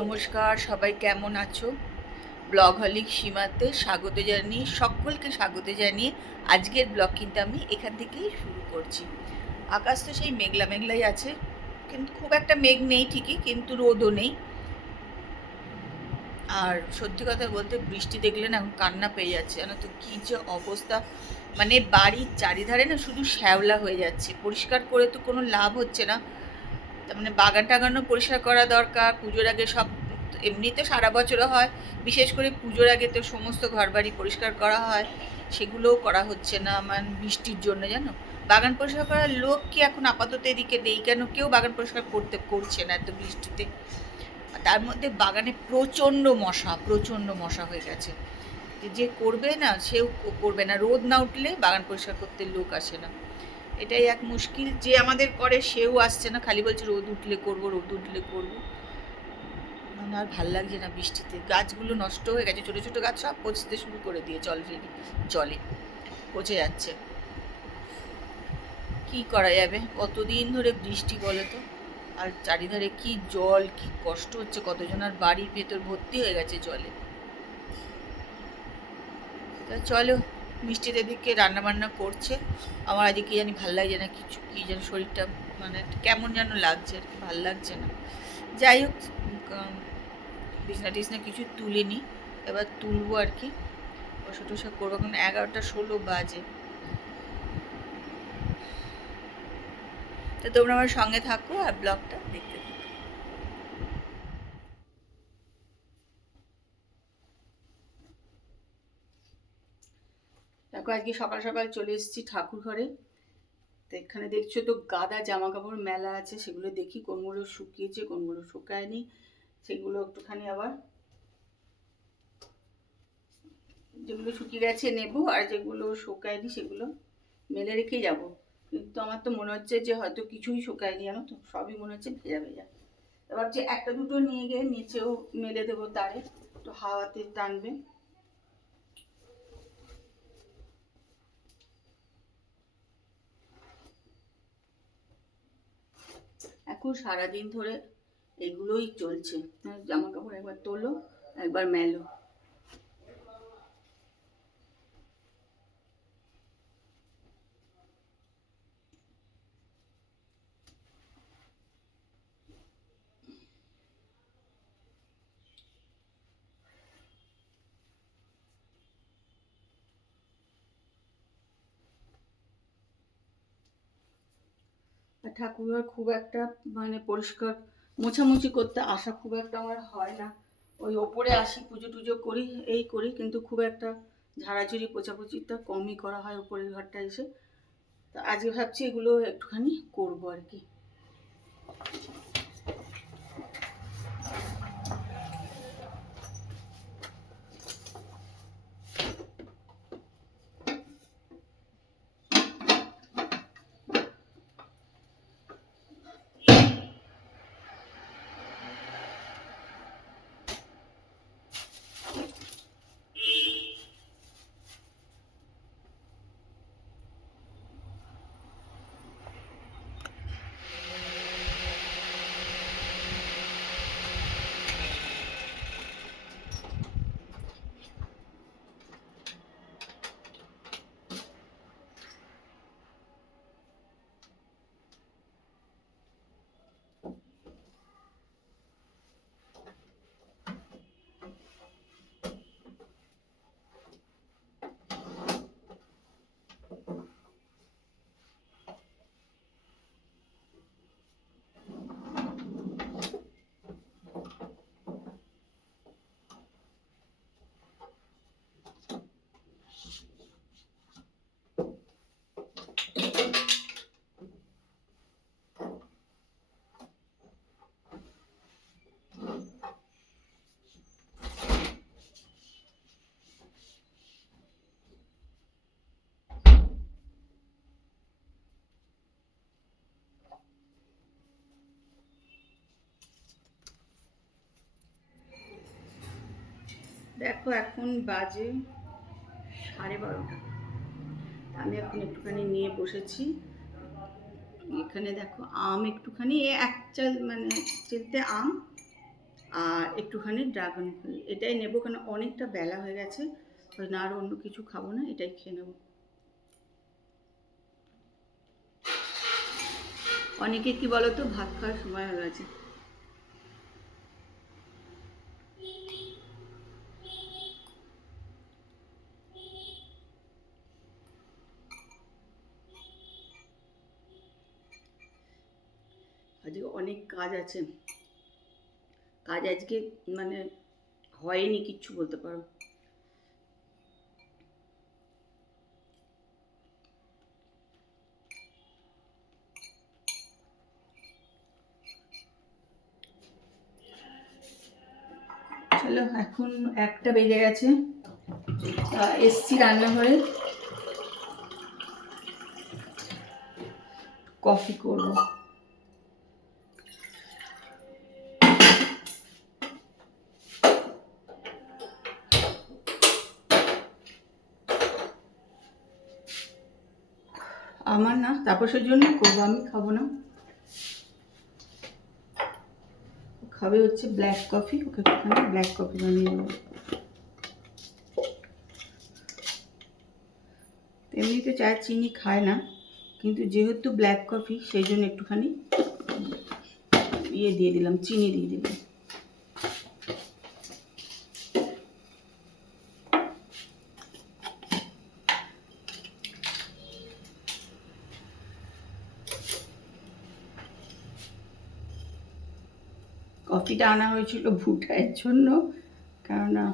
নমস্কার, সবাই কেমন আছো? ব্লগহলিক সীমাতে স্বাগত জানিয়ে সকলকে স্বাগত জানিয়ে আজকের ব্লগ কিন্তু আমি এখান থেকেই শুরু করছি। আকাশ তো সেই মেঘলা মেঘলাই আছে, কিন্তু খুব একটা মেঘ নেই ঠিকই, কিন্তু রোদও নেই। আর সত্যি কথা বলতে বৃষ্টি দেখলে না এখন কান্না পেয়ে যাচ্ছে, জানো তো কী যে অবস্থা। মানে বাড়ির চারিধারে না শুধু শ্যাওলা হয়ে যাচ্ছে, পরিষ্কার করে তো কোনো লাভ হচ্ছে না। তার মানে বাগান টাগানও পরিষ্কার করা দরকার পুজোর আগে। সব এমনিতে সারা বছরও হয়, বিশেষ করে পুজোর আগে তো সমস্ত ঘরবাড়ি পরিষ্কার করা হয়, সেগুলোও করা হচ্ছে না মানে বৃষ্টির জন্য, জানো। বাগান পরিষ্কার করার লোক কি এখন আপাতত এদিকে নেই, কেন কেউ বাগান পরিষ্কার করছে না এত বৃষ্টিতে। তার মধ্যে বাগানে প্রচণ্ড মশা হয়ে গেছে। যে করবে না সেও করবে না, রোদ না উঠলে বাগান পরিষ্কার করতে লোক আসে না। এটাই এক মুশকিল, যে আমাদের করে সেও আসছে না, খালি বলছে রোদ উঠলে করবো, রোদ উঠলে করবো। মানে আর ভাল লাগছে না বৃষ্টিতে, গাছগুলো নষ্ট হয়ে গেছে, ছোটো ছোটো গাছ সব পচতে শুরু করে দিয়েছে অলরেডি, জলে পচে যাচ্ছে। কি করা যাবে, কতদিন ধরে বৃষ্টি বলে তো। আর চারিধারে কি জল, কি কষ্ট হচ্ছে, কতজনের বাড়ির ভেতর ভর্তি হয়ে গেছে জলে। তা চলো, মিষ্টির এদিকে রান্না বান্না করছে। আমার আজকে কি জানি ভাল লাগছে না, কিছু কি যেন শরীরটা মানে কেমন যেন লাগছে আর কি, ভাল লাগছে না। যাই হোক, বিছনা টিছনা কিছু তুলিনি, এবার তুলবো আর কি, বসা টসা করবো। এখন 11টা 16 বাজে। তো তোমরা আমার সঙ্গে থাকো আর ব্লগটা দেখতে থাকো। দেখো, আজকে সকাল সকাল চলে এসেছি ঠাকুর ঘরে। তো এখানে দেখছো তো গাদা জামা কাপড় মেলা আছে, সেগুলো দেখি কোনগুলো শুকিয়েছে কোনগুলো শুকায়নি, সেগুলো একটুখানি আবার যেগুলো শুকিয়ে গেছে নেব, আর যেগুলো শুকায়নি সেগুলো মেলে রেখে যাব। কিন্তু আমার তো মনে হচ্ছে যে হয়তো কিছুই শুকায়নি, জানো তো, সবই মনে হচ্ছে ভেজা ভেজা। এবার যে একটা দুটো নিয়ে গিয়ে নিচেও মেলে দেবো তারে, তো হাওয়াতে টানবে। এখন সারাদিন ধরে এগুলোই চলছে, জামা কাপড় একবার তোলো একবার মেলো। আর ঠাকুরঘর খুব একটা মানে পরিষ্কার মোছামুছি করতে আসা খুব একটা আমার হয় না। ওই ওপরে আসি, পুজো টুজো করি, এই করি, কিন্তু খুব একটা ঝাড়াঝুড়ি পোছাপুছিটা কমই করা হয় ওপরের ঘরটা এসে। তা আজকে ভাবছি এগুলো একটুখানি করবো আর কি। দেখো, এখন বাজে 12:30। আমি এখন একটুখানি নিয়ে বসেছি এখানে দেখো আম একটুখানি, এক চাল মানে চিলতে আম আর একটুখানি ড্রাগন ফল, এটাই নেবো কারণ অনেকটা বেলা হয়ে গেছে, ওই না আর অন্য কিছু খাবো না, এটাই খেয়ে নেবো। অনেকে কি বলতো ভাত খাওয়ার সময় হয়ে গেছে। আজকে অনেক কাজ আছে, কাজ আজকে মানে হয়নি কিচ্ছু বলতে পারো। চলো এখন 1টা বেজে গেছে, এসছি রান্নাঘরে, কফি করবো। আমার না, তাপসের জন্য করবো, আমি খাবো না। খাবে হচ্ছে ব্ল্যাক কফি, ওকে একটুখানি ব্ল্যাক কফি বানিয়ে দেবো। এমনিতে চায় চিনি খায় না, কিন্তু যেহেতু ব্ল্যাক কফি সেই জন্য একটুখানি দিয়ে দিলাম, চিনি দিয়ে দিলাম। কফিটা আনা হয়েছিল ভুটায়ের জন্য, কেননা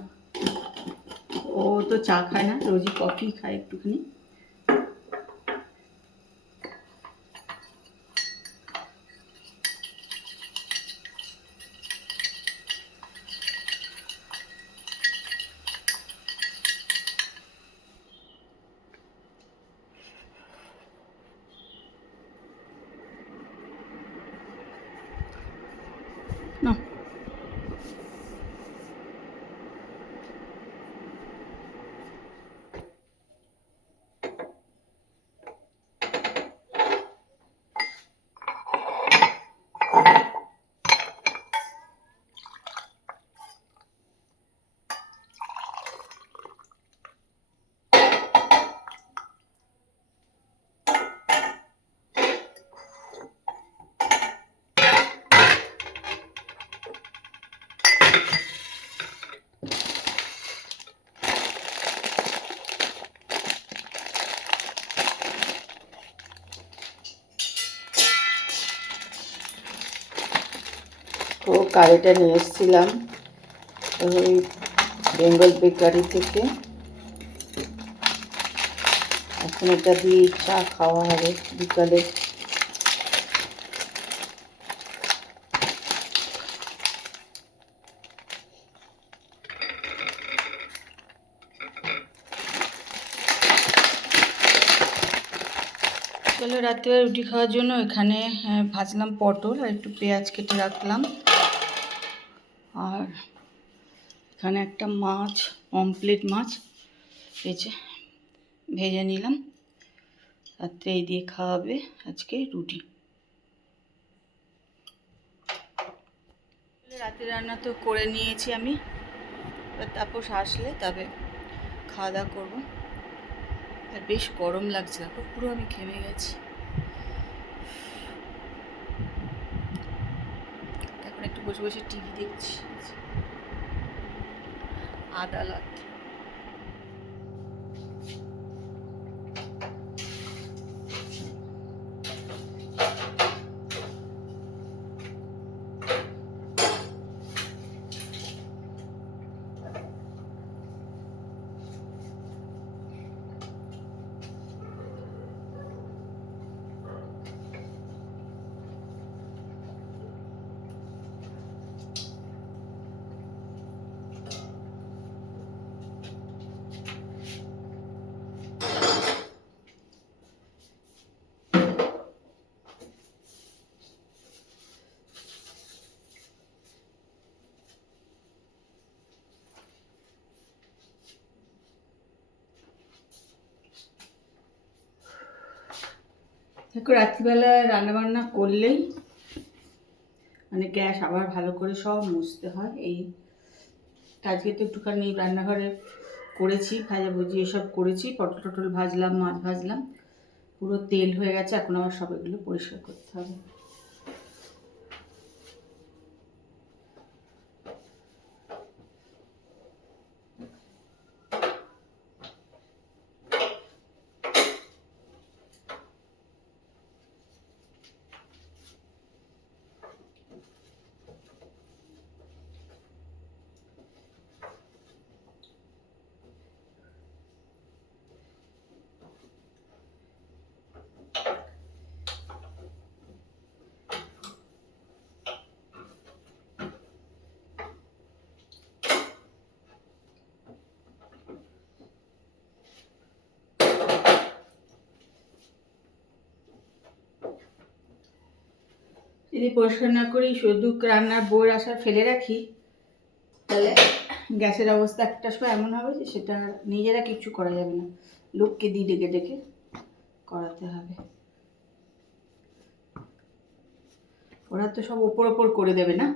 ও তো চা খায় না, রোজই কফি খায় একটুখানি। না ও কারিটা নিয়ে এসেছিলাম ওই বেঙ্গল বেকারি থেকে, এখন এটা দিয়ে চা খাওয়া হবে বিকালে। চলো রাত্রে রুটি খাওয়ার জন্য এখানে ভাজলাম পটল আর একটু পেঁয়াজ কেটে রাখলাম, আর এখানে একটা মাছ, পমফ্লেট মাছ এই যে ভেজে নিলাম, রাত্রে এই দিয়ে খাওয়াবে আজকে রুটি। রাতে রান্না তো করে নিয়েছি আমি, তারপর আসলে তবে খাওয়া দাওয়া করবো। আর বেশ গরম লাগছে, দেখো পুরো আমি ঘেমে গেছি। এখন একটু বসে বসে টিভি দেখছি, আদালত। দেখো রাত্রিবেলা রান্নাবান্না করলেই মানে গ্যাস আবার ভালো করে সব মুছতে হয়। এই আজকে তো একটুখানি রান্নাঘরে করেছি, ভাজাভুজি এসব করেছি, পটল টটল ভাজলাম, মাছ ভাজলাম, পুরো তেল হয়ে গেছে। এখন আবার সব এগুলো পরিষ্কার করতে হবে। যদি পরিষ্কার না করি, শুধু রান্নার বইয়ের আশা ফেলে রাখি, তাহলে গ্যাসের অবস্থা একটা সময় এমন হবে যে সেটা নিজেরা কিছু করা যাবে না, লোককে দিয়ে ডেকে ডেকে করাতে হবে। ওরা তো সব ওপর ওপর করে দেবে না।